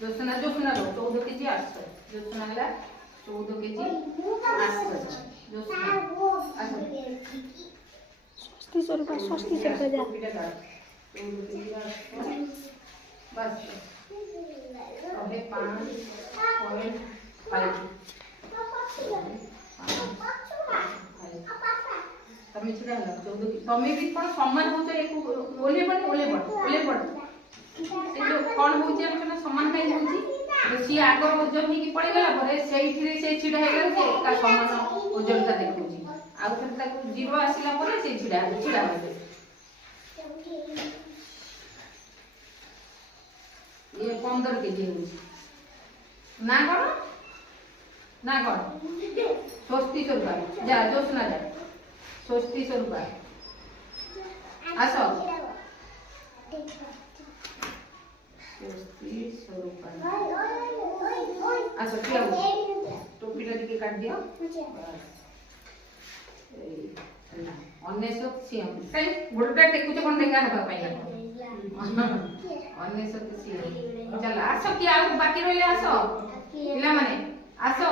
जोसना जोसना लो 14 KG 800 जोसना गला 14 KG 800 जोसना स्वस्ति स्वरूप जा 14 केजी 800 बस अबे 5.5 तमें छिड़ा 14 तमें भी कोन सम्मान हो तो एक ओले पड़ से जो कोन हो जे हम सम्मान काई होची सी आगर ओजन ही की पड़ी गला परे सेइथिरे से छिड़ा हे गला से का समान ओजन ता देखौची आ फिर ताको जीरो आसिला परे से छिड़ा हो ये 15 केजी होची ना करो स्वस्ति स्वरूप जा जोसना जा स्वस्ति स्वरूप आसो स्वस्ति स्वरूप आसो क्या टोपी टिके काट दियो अनेशत सिंह कई गोलटा टेकुचे कोन डेंगा हबा पाइला अनेशत सिंह चल आसो कि आ बाकी रहले आसो पिला माने आसो